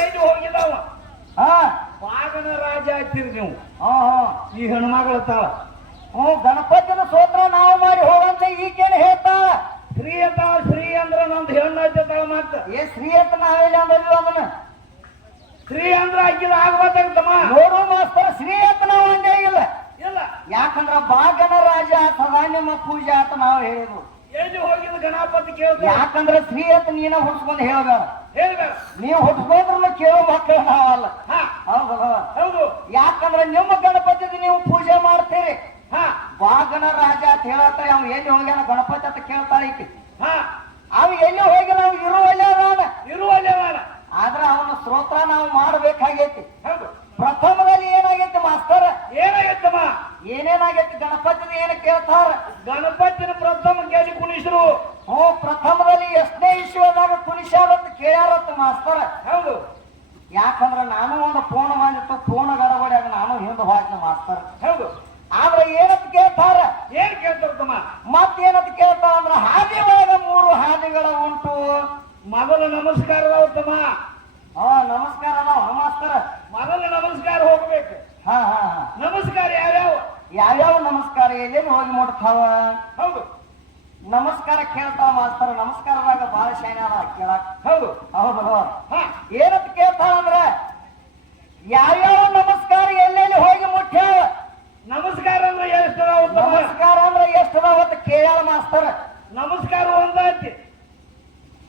ಎಲ್ಲಿ ಹೋಗಿಲ್ಲವ ಹಾ ಪಾಗನ ರಾಜ ಆಗ್ತೀರಿ ನೀವು. ಹಾ ಹಾ ಈ ಹೆಣ್ಮಗಳ ತಾಳ ಹ್ಞೂ ಗಣಪತಿನ ಸೋತ್ರ ನಾವು ಮಾಡಿ ಹೋಗಂತ ಈಗೇನು ಹೇಳ್ತಾಳ? ಶ್ರೀ ಅಂತ ಶ್ರೀ ಅಂದ್ರ ನಮ್ದು ಹೆಣ್ಣು ಹಚ್ಚತಾಳ ಮತ್ತ. ಏ ಶ್ರೀ ಅಂತ ನಾವೆಲ್ಲ ಅಂದ್ವಿ ಅದನ್ನ ಶ್ರೀ ಅಂದ್ರ ಆಕಿದ ಆಗ್ಬೇಕಂತಮ್ಮ. ನೋಡು ಮಾಸ್ತರ ಶ್ರೀ ಅಂತ ನಾವು ಅಂದೇ ಇಲ್ಲ. ಇಲ್ಲ. ಯಾಕಂದ್ರ ಭಾಗನ ರಾಜ ಆತ ನಿಮ್ಮ ಪೂಜೆ ಅಂತ ನಾವು ಹೇಳಿದ್ವು. ಎಲ್ಲಿ ಸ್ತ್ರೀ ಗಣಪತಿ ಕೇಳ್ದ? ಯಾಕಂದ್ರ ಶ್ರೀ ಅಂತ ನೀನ ಹುಡ್ಸ್ಕೊಂಡು ಹೇಳ್ಬೇಡ. ಹೇಳ್ಬೇಡ. ನೀವು ಹುಟ್ಕೊಂಡ್ರು ಕೇಳೋ ಮಕ್ಕಳು ನಾವಲ್ಲ. ಹಾ. ಹೌದಲ್ಲ ಹೌದು. ಯಾಕಂದ್ರೆ ನಿಮ್ಮ ಗಣಪತಿ ನೀವು ಪೂಜೆ ಮಾಡ್ತೀರಿ. ಹಾ. ಬಾಗನ ರಾಜ ಅಂತ ಹೇಳತ್ತ ಅವ್ ಎಲ್ಲಿ ಹೋಗ್ಯಾನ ಗಣಪತಿ ಅಂತ ಕೇಳ್ತಾ ಐತಿ ಹಾ. ಅವ್ ಎಲ್ಲಿ ಹೋಗಿ ನಾವು ಇರುವಲ್ಲೇ ಅದಾನ ಇರುವಲ್ಲೇ ಆದ್ರ ಅವನ ಸ್ತೋತ್ರ ನಾವು ಮಾಡ್ಬೇಕಾಗೈತಿ. ಹೌದು. ಪ್ರಥಮದಲ್ಲಿ ಏನಾಗೈತಿ ಮಾಸ್ತರ? ಏನಾಗೈತಮ್ಮ? ಏನೇನಾಗೈತಿ ಗಣಪತಿನ ಏನ ಕೇಳ್ತಾರ? ಗಣಪತಿನ ಕುಣಿಸ್ರು ಹ್ಞೂ ಪ್ರಥಮದಲ್ಲಿ ಎಷ್ಟನೇ ವಿಶ್ವದಾಗ ಕುಣಿಸ್ಯಾರ ಅಂತ ಕೇಳ್ಯಾರತ್ತ ಮಾಸ್ತರ. ಹೌದು. ಯಾಕಂದ್ರೆ ನಾನು ಒಂದು ಫೋನ್ ಬಂದಿತ್ತು ಫೋನ್ ಗಡಬಡಿಯಾಗ ನಾನು ಹಿಂದೆ ಹೋಗ್ತೀನಿ ಮಾಸ್ತರ್. ಹೌದು. ಆದ್ರೆ ಏನಂತ ಕೇಳ್ತಾರ? ಏನ್ ಕೇಳ್ತಾರಮ್ಮ ಮತ್ತೇನಂತ ಕೇಳ್ತಾರ ಅಂದ್ರೆ ಹಾದಿ ಒಳಗ ಮೂರು ಹಾದಿಗಳ ಉಂಟು. ಮೊದಲು ತಮ್ಮ. ಹಾ ನಮಸ್ಕಾರ ನಾವು ಮಾಸ್ತರ. ಮೊದಲು ನಮಸ್ಕಾರ ಹೋಗ್ಬೇಕು. ಹಾ ಹಾ ಹಾ. ನಮಸ್ಕಾರ ಯಾವ್ಯಾವ? ಯಾವ್ಯಾವ ನಮಸ್ಕಾರ? ಎಲ್ಲೇನು ಹೋಗಿ ಮುಟ್ತಾವ? ಹೌದು. ನಮಸ್ಕಾರ ಕೇಳ್ತಾ ಮಾಸ್ತರ ನಮಸ್ಕಾರದಾಗ ಬಹಳ ಶೈನ ಅದ ಕೇಳಕ್. ಹೌದು ಹೌದು ಹಾ ಏನಂತ ಕೇಳ್ತಾ ಅಂದ್ರ ಯಾವ್ಯಾವ ನಮಸ್ಕಾರ ಎಲ್ಲೆಲ್ಲಿ ಹೋಗಿ ಮುಖ್ಯ ನಮಸ್ಕಾರ ಅಂದ್ರೆ ಎಷ್ಟು ಅದಾವತ್ತಮ್ಮ ನಮಸ್ಕಾರ ಅಂದ್ರೆ ಎಷ್ಟು ಅದಾವ ಅಂತ ಕೇಳ್ಯಾಳ ಮಾಸ್ತರ. ನಮಸ್ಕಾರ ಒಂದಾಯ್ತಿ.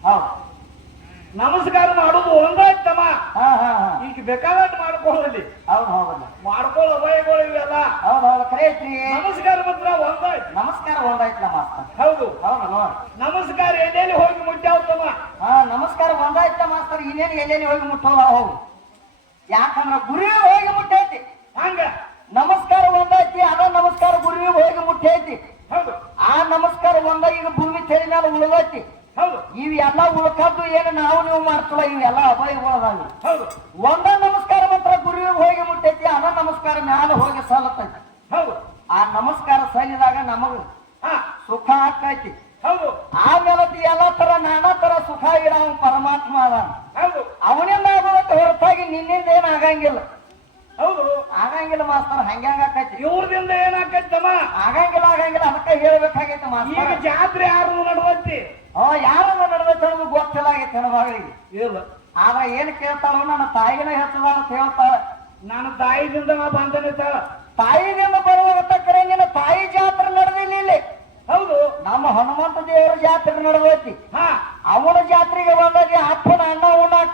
ಹೌದು. ನಮಸ್ಕಾರ ಮಾಡೋದು ಒಂದಾಯ್ತಮ್ಮ. ಹಾ ಹಾ ಹಾ. ಈಗ ಬೇಕಾದಟ್ಟು ಮಾಡ್ಕೊಳ್ಳಲಿ ಹೌದು ಹೌದಲ್ಲ ಮಾಡ್ಕೊಳ್ಳೋ ಅಭಯಗಳು ಇವೆಲ್ಲ ಹೌದು ಹೌದು ಖರೆ ಐತ್ರಿ ನಮಸ್ಕಾರ ಮಾತ್ರ ಒಂದಾಯ್ತು ನಮಸ್ಕಾರ ಒಂದಾಯ್ತಲ್ಲ ಮಾಸ್ತರ ಹೌದು. ಹೌದು ನೋಡಿ ನಮಸ್ಕಾರ ಎಲ್ಲೆಲ್ಲಿ ಹೋಗಿ ಮುಟ್ಟಾವತ್ತಮ್ಮ ಹಾ ನಮಸ್ಕಾರ ಒಂದಾಯ್ತ ಮಾಸ್ತರ್. ಇನ್ನೇನು ಎಲ್ಲೆಲ್ಲಿ ಹೋಗಿ ಮುಟ್ಟೋದ? ಹೋಗು ಯಾಕಂದ್ರ ಗುರಿ ಹೋಗಿ ಮುಟ್ಟೈತಿ. ಹಂಗ? ನಮಸ್ಕಾರ ಒಂದಾಯ್ತಿ ಅದ ನಮಸ್ಕಾರ ಗುರಿ ಹೋಗಿ ಮುಟ್ಟೈತಿ. ಹೌದು. ಆ ನಮಸ್ಕಾರ ಒಂದ ಈಗ ಭೂಮಿ ತೆಳಿ ಮೇಲೆ ಉಳಿದೈತಿ. ಹೌದು. ಇವೆಲ್ಲ ಉಳ್ಕದ್ದು ಏನು ನಾವು ನೀವು ಮಾಡ್ತಲ್ಲ ಇವೆಲ್ಲ ಅಭಯಗಳದಾವಿ ಹೌದು. ಒಂದ ನಮಸ್ಕಾರ ಮಾತ್ರ ಗುರುವಿಗೆ ಹೋಗಿ ಮುಟ್ಟೈತಿ ಅದ ನಮಸ್ಕಾರ ಮ್ಯಾಲ ಹೋಗಿ ಸಲ್ಲತೈತಿ. ಆ ನಮಸ್ಕಾರ ಸಲ್ಲಿದಾಗ ನಮಗ ಸುಖ ಆಗ್ತೈತಿ. ಹೌದು. ಆಮೇಲೆ ಎಲ್ಲ ತರ ನಾನಾ ತರ ಸುಖ ಇಡವ ಪರಮಾತ್ಮ ಅದ ಅವನಿಂದ ಆಗೋದಕ್ಕೆ ಹೊರತಾಗಿ ನಿನ್ನಿಂದ ಏನ್ ಆಗಂಗಿಲ್ಲ. ಹೌದು. ಆಗಂಗಿಲ್ಲ ಮಾಸ್ತರ್ ಹಂಗ್ಯಾಂಗ ಆಕೈತಿ ಇವ್ರದಿಂದ ಏನಾಕೈತಮ್ಮ ಆಗಂಗಿಲ್ಲ ಆಗಂಗಿಲ್ಲ ಅದಕ್ಕೆ ಹೇಳ್ಬೇಕಾಗೈತಿ ಈಗ ಮಾಸ್ತರ್ ಜಾತ್ರೆ ಯಾರು ನಡುವಂತಿ ಓ ಯಾರು ನಡಬೇಕು ಅನ್ನೋದು ಗೊತ್ತಿಲ್ಲ ಆಗೈತಿ ಹೆಣ್ಮಗಳಿಗೆ ಇಲ್ಲ. ಆದ್ರೆ ಏನ್ ಕೇಳ್ತಾಳೋ ನನ್ನ ತಾಯಿನ ಹೇಳ್ತದ ಅಂತ ಹೇಳ್ತಾಳ. ನನ್ನ ತಾಯಿದಿಂದ ಬಂದನಿತ ತಾಯಿದಿಂದ ಬರುವಾಗ ನಿನ್ನ ತಾಯಿ ಜಾತ್ರೆ ನಡೆದಿಲ್ಲ ಇಲ್ಲಿ. ಹೌದು. ನಮ್ಮ ಹನುಮಂತ ದೇವರ ಜಾತ್ರೆ ನಡೆದೈತಿ. ಹಾ. ಅವನ ಜಾತ್ರೆಗೆ ಬಂದಾಗ ಅಪ್ಪನ ಅಣ್ಣ ಉಣ್ಣಾಕ.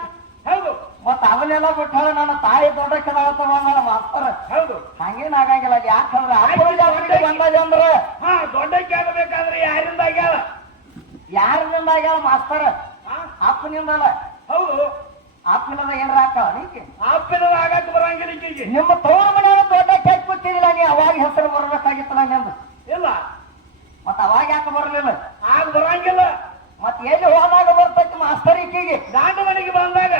ಹೌದು. ಮತ್ತ ಅವನೆಲ್ಲ ಬಿಟ್ಟಾಗ ನನ್ನ ತಾಯಿ ದೊಡ್ಡ ಅಂತ ಬಂದ ಮಾಸ್ತರ. ಹೌದು. ಹಂಗೇನ್ ಆಗಂಗಿಲ್ಲ ಯಾಕಂದ್ರೆ ಅಪ್ಪನ ಜಾತ್ರೆಗೆ ಬಂದಾಗ ಅಂದ್ರ ಹಾ ದೊಡ್ಡಕ್ಕೆ ಆಗಬೇಕಾದ್ರೆ ಯಾರಿಂದ ಆಗ್ಯಾಳ ಯಾರಿಂದ ಆಗ್ಯಾಳ ಮಾಸ್ತರ? ಹಾ. ಅಪ್ಪನಿಂದಲ್ಲ. ಹೌದು. ಅಪ್ಪನಿಂದ ಏನ್ರ ನೀಕೆ? ಆಪಿನ ಆಗಕ್ಕೆ ಬರಂಗಿಲ್ಲ ನಿಮ್ಮ ತೋರ ಮನೆಯವ್ರ ಕೂತಿದಿಲ್ಲ ನೀ ಅವಾಗ ಹೆಸರು ಬರ್ಬೇಕಾಗಿತ್ತಲ್ಲ ನಿಂದು ಇಲ್ಲ. ಮತ್ತ ಅವಾಗ ಯಾಕೆ ಬರಲಿಲ್ಲ? ಆಗ ಬರಂಗಿಲ್ಲ. ಮತ್ತೆ ಎಲ್ಲಿ ಹೋದಾಗ ಬರ್ತೈತಿ ಮಾಸ್ತರ್ ಈಕಿಗೆ? ದಾಂಡ ಮನೆಗೆ ಬಂದಾಗ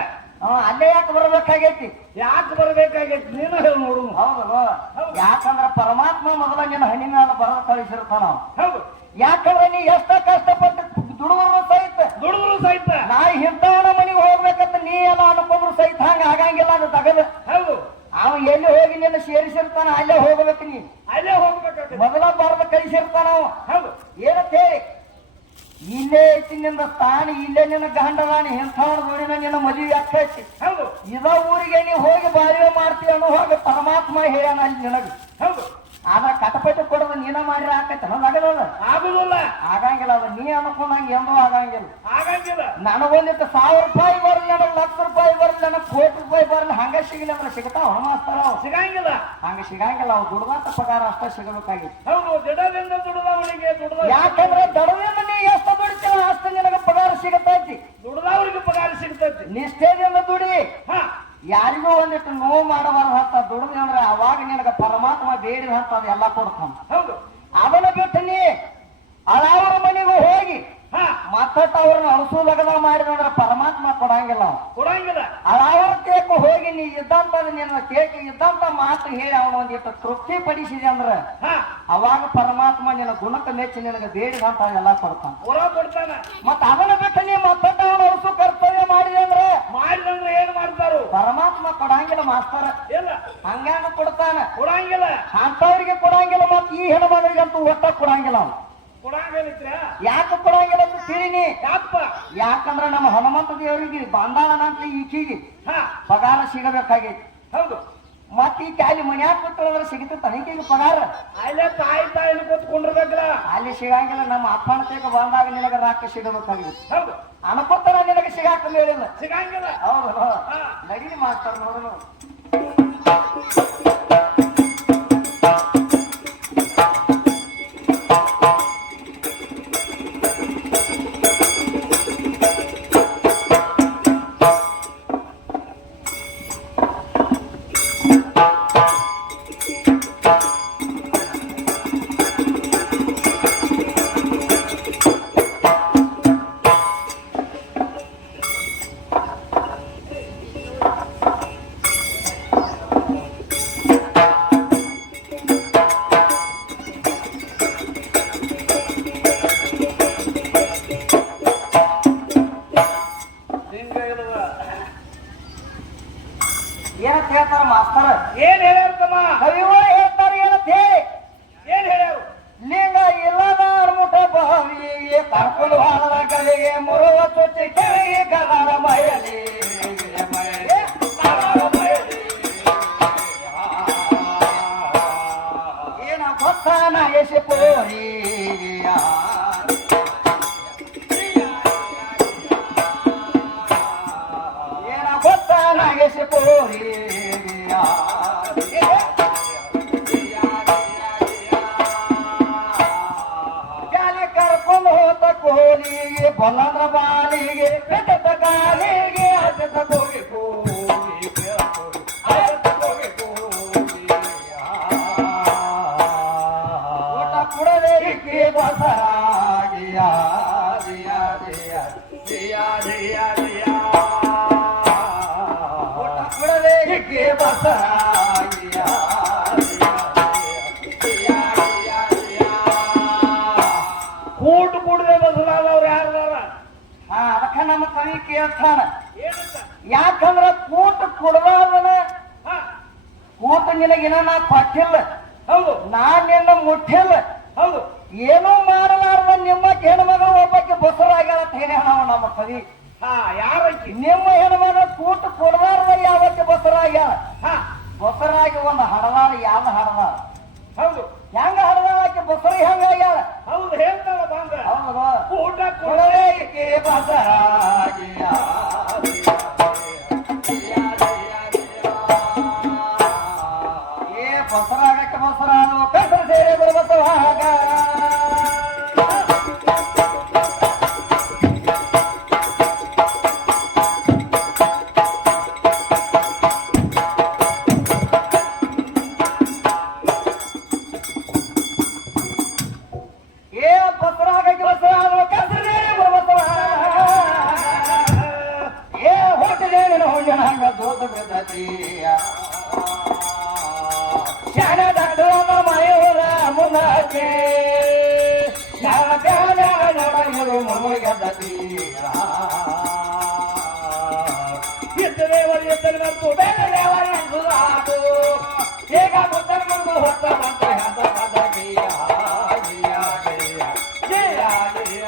ಅಲ್ಲೇ ಯಾಕೆ ಬರಬೇಕಾಗೈತಿ? ಯಾಕೆ ಬರಬೇಕಾಗೈತಿ ನೀನು ಹೇಳಿ ನೋಡು. ಹೌದು ಯಾಕಂದ್ರ ಪರಮಾತ್ಮ ಮೊದಲ ನಿನ್ನ ಹಣ್ಣಿನ ಮೇಲೆ ಬರೋದ್ ಕಳಿಸಿರ್ತಾನ. ಹೌದು. ಯಾಕಂದ್ರೆ ನೀ ಎಷ್ಟ ಕಷ್ಟಪಟ್ಟು ದುಡುವರು ಸಹಿತ ದುಡಿದ್ರು ಸಹಿತ. ನಾ ಹಿಂತವನ ಮನೆಗೆ ಹೋಗ್ಬೇಕಂತ ನೀ ಎಲ್ಲ ಅನ್ಕೊಂಡ್ರು ಸಹಿತ ಹಂಗ ಆಗಂಗಿಲ್ಲ ಅಂತ ತಗದು. ಹೌದು. ಹೋಗಿ ಸೇರಿಸಿರ್ತಾನ ಅಲ್ಲೇ ಹೋಗ್ಬೇಕು ನೀ. ಅಲ್ಲೇ ಹೋಗ್ಬೇಕು ಮೊದಲ ಬಾರದ ಕಳಿಸಿರ್ತಾನ ಅವ. ಹೌದು. ಏನಂತ ಹೇಳಿ ಇಲ್ಲೇ ಐತಿ ನಿನ್ನ ಸ್ಥಾನ ಇಲ್ಲೇ ನಿನ್ನ ಗಂಡದಾನಿ ಇಂಥವನ ದುಡಿನ ನಿನ್ನ ಮದುವೆ ಆಗ್ತೈತಿ. ಹೌದು. ಇದ ಊರಿಗೆ ನೀ ಹೋಗಿ ಬಾರಿ ಮಾಡ್ತೀಯ ಅನ್ನೋ ಹೋಗಿ ಪರಮಾತ್ಮ ಹೇಳ್ಯಾನ ಅಲ್ಲಿ ನಿನಗೆ. ಹೌದು. ಆದ್ರ ಕಟಪಟಿ ಕೊಡೋದು ನೀನ ಮಾಡಿರ ಆಕೈತೆ ನಗದ ಆಗುದಿಲ್ಲ. ಆಗಂಗಿಲ್ಲ ಅದ. ನೀ ಅನ್ಕೊಂಡಂಗೆ ಎಂದೂ ಆಗಂಗಿಲ್ಲ. ಆಗಂಗಿಲ್ಲ. ನನಗೊಂದಿತ್ತು ಸಾವಿರ ರೂಪಾಯಿ ನನಗೆ ಲಕ್ಷ ರೂಪಾಯಿ ಬರಲಿ ನನಗೆ ಕೋಟಿ ರೂಪಾಯಿ ಬರಲಿ ಹಂಗ ಸಿಗಲಿ ಅಂದ್ರೆ ಸಿಗ್ತಾವ ಮಾಸ್ತರ ಸಿಗಂಗಿಲ್ಲ. ಹಂಗ ಸಿಗಂಗಿಲ್ಲ ಅವ್ರು ದುಡ್ದಂತ ಪಗಾರ ಅಷ್ಟ ಸಿಗಬೇಕಾಗಿತ್ತು. ಹೌದು ದಿಡದಿಂದ ದುಡಿದವನಿಗೆ ದುಡ್ದ ಯಾಕಂದ್ರೆ ದಡವೇ ನೀ ಎಷ್ಟು ದುಡಿತಿಲ್ಲ ಅಷ್ಟು ನಿನಗೆ ಪಗಾರ ಸಿಗತೈತಿ. ದುಡ್ದವ್ರಿಗೆ ಪಗಾರ ಸಿಗ್ತೈತಿ. ನಿಷ್ಠೇದಿಂದ ದುಡಿ. ಹಾ. ಯಾರಿಗೂ ಒಂದಿಟ್ಟು ನೋವು ಮಾಡಬಾರ ಅಂತ ದುಡಿದ್ವಿ ಅಂದ್ರೆ ಅವಾಗ ನಿನಗೆ ಪರಮಾತ್ಮ ಬೇಡಿದ ಅಂತ ಅದೆಲ್ಲ ಕೊಡ್ತಾನ. ಹೌದು. ಅವನ ಬಿಟ್ಟು ನೀ ಅಳಾವರ ಮನೆಗೂ ಹೋಗಿ ಹಾ. ಮತ್ತಟ್ಟು ಅವ್ರನ್ನ ಅಳಸು ಲಗದ ಪರಮಾತ್ಮ ಕೊಡಂಗಿಲ್ಲ. ಕೊಡಂಗಿಲ್ಲ. ಅಳಾವರ ಕೇಕು ಹೋಗಿ ನೀ ಇದ್ದಂತ ನಿನ್ನ ಕೇಕ್ ಇದ್ದಂತ ಮಾತು ಹೇಳಿ ಅವನ ಒಂದಿಟ್ಟು ತೃಪ್ತಿ ಪಡಿಸಿದೆ ಅಂದ್ರ ಹಾ. ಅವಾಗ ಪರಮಾತ್ಮ ನಿನ್ನ ಗುಣಕ್ಕೆ ಮೆಚ್ಚಿ ನಿನಗೆ ಬೇಡಿದಂತ ಎಲ್ಲ ಕೊಡ್ತಾನ. ಕೊಡ್ತಾನ. ಮತ್ತ ಅದನ್ನ ಬಿಟ್ಟು ನೀ ಮತ್ತಟ್ಟು ಅವನ ಕರ್ತವ್ಯ ಮಾಡಿದೆ ಅಂದ್ರೆ? ಮಾಡಿದಂದ್ರೆ ಏನ್ ಕೊಡಂಗಿಲ್ಲ ಮಾಸ್ತರ. ಇಲ್ಲ. ಹಂಗ್ಯಾಂಗ ಕೊಡ್ತಾನ. ಕೊಡಂಗಿಲ್ಲ. ಅಂತವ್ರಿಗೆ ಕೊಡಂಗಿಲ್ಲ ಮತ್ತೆ ಈ ಹೆಣ್ಮಗಳಿಗಂತೂ ಒಟ್ಟ ಕೊಡಂಗಿಲ್ಲ ಅವನು. ಕೊಡಂಗಿಲ್ಲ ಯಾಕೆ ಕೊಡಂಗಿಲ್ಲ ಅಂತ ತಿಳಿನಿ ಯಾಕಪ್ಪ? ಯಾಕಂದ್ರ ನಮ್ಮ ಹನುಮಂತ ದೇವರಿಗೆ ಬಂದಾಳನಂತ ಈಕಿಗೆ ಹಾ ಪಗಾರ ಸಿಗಬೇಕಾಗೈತಿ. ಹೌದು. ಮತ್ತೆ ಈ ಕಾಲಿ ಮನ್ಯಾಗ ಕೂತ್ಕೊಳ್ಳೋದ್ರ ಸಿಗುತ್ತೆ ತನಿಖೆಗೆ ಪಗಾರ. ಅಲ್ಲೇ ತಾಯಿ ತಾಯಿ ಕೂತ್ಕೊಂಡಿರ್ಬೇಕಲ್ಲ ಅಲ್ಲಿ ಸಿಗಂಗಿಲ್ಲ ನಮ್ಮ ಅಪ್ಪನ ತೇಕ ಬಂದಾಗ ನಿನಗ ರಾಕ ಸಿಗಬೇಕಾಗಿತ್ತು ಹೌದು. ಅನ್ಕೋತಾರ ನಿನಗೆ ಸಿಗಾಕ ಹೇಳಿಲ್ಲ ಸಿಗಂಗಿಲ್ಲ. ಹೌದು ಹಾ. ನಡೀಲಿ ಮಾಡ್ತಾರ ನೋಡೋಣ తక్కులు వాన కలిగే మురుగ చుట్టి కలిగి కలరమయలే. పోరి ಕೋಲಿಗೆ ಬಲ್ಲಂದ್ರ ಬಾಲಿಗೆ ಬೆಟ್ಟದ ಕಾಲಿಗೆ ಅಜತ ಕೋಗಿ ಏನಂತ ಯಾಕಂದ್ರ ಕೂಟ ಕುಡ್ದಾದನ ಹಾ ಕೂಟ ನಿನಗಿನ ನಾ ಕೊಟ್ಟಿಲ್ಲ? ಹೌದು. ನಾ ನಿನ್ನ ಮುಟ್ಟಿಲ್ಲ. ಹೌದು. ಏನೂ ಮಾಡಲಾರ್ದ ನಿಮ್ಮ ಹೆಣ್ಮಗಳು ಒಬ್ಬಕ್ಕೆ ಬಸರಾಗ್ಯಾರ ಅಂತ ಹೇಳಿ ನಾವು ನಮ್ಮ ಕವಿ. ಯಾರಕ್ಕಿ? ನಿಮ್ಮ ಹೆಣ್ಮಗಳು ಕೂಟ ಎತ್ತಲು ಬಂತು ಬೇರೆ ದೇವರ ಸುಧಾರು ಈಗ ಮುದ್ದನ ಮುಂದೆ ಹೊತ್ತ ಬಂತೆ ಹದ ಪದಗಿಯ ಗಿಯ ಗಿಯ ಗಿಯ ಗಿಯ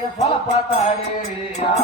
के फल पकड़िया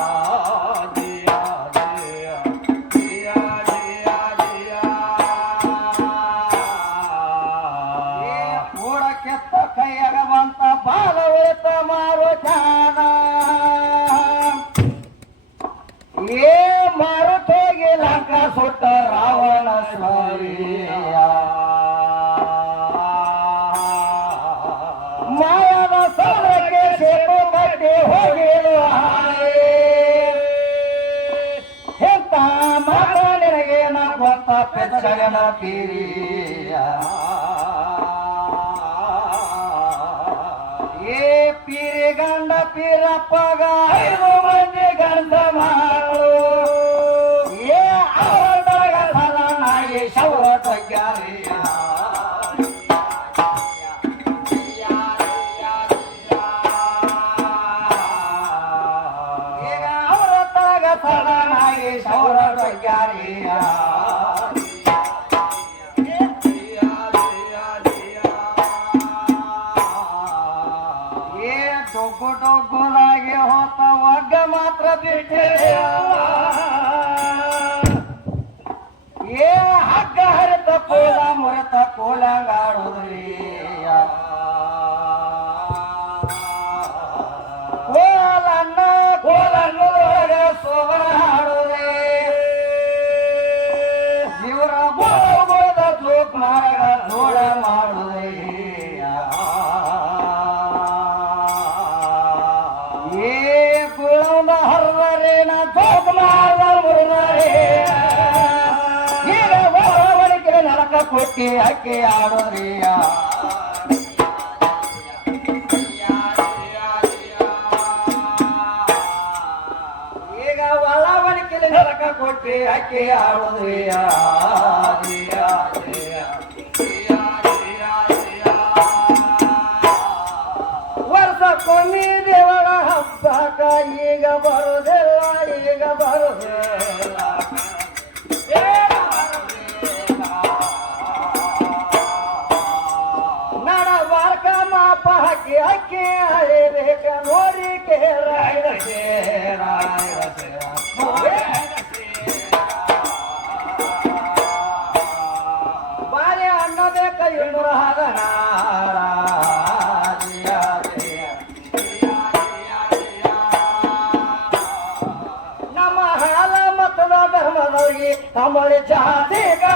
ಪೀರಿಯ ಏ ಪೀರಿ ಗಂಡ ಪೀರಪ್ಪಗ ಐದು ಮಂದಿ ಗಂಡ ಮಾಡ দেখে ಕೊಟ್ಟಿ ಅಕ್ಕಿ ಆಡೋರಿಯ ಈಗ ಒಳವಣಿಕೆಲಿ ನರಕ ಕೊಟ್ಟಿ ಅಕ್ಕಿ ವರ್ಧ ಕೊನೆ ದೇವರ ಹಬ್ಬಕ ಈಗ ಬರುದೇ বারো আমার জানে গা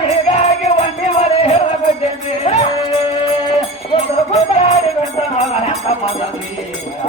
ಹೀಗಾಗಿ ಒಂದೇ ಮರೆ ಹೇಳಬೇಡಿ ಗೊಬ್ಬರ ಗೊಬ್ಬರ ಆಡಿ ಗಂಟ ಅಂತ ಮಗನೀಯ?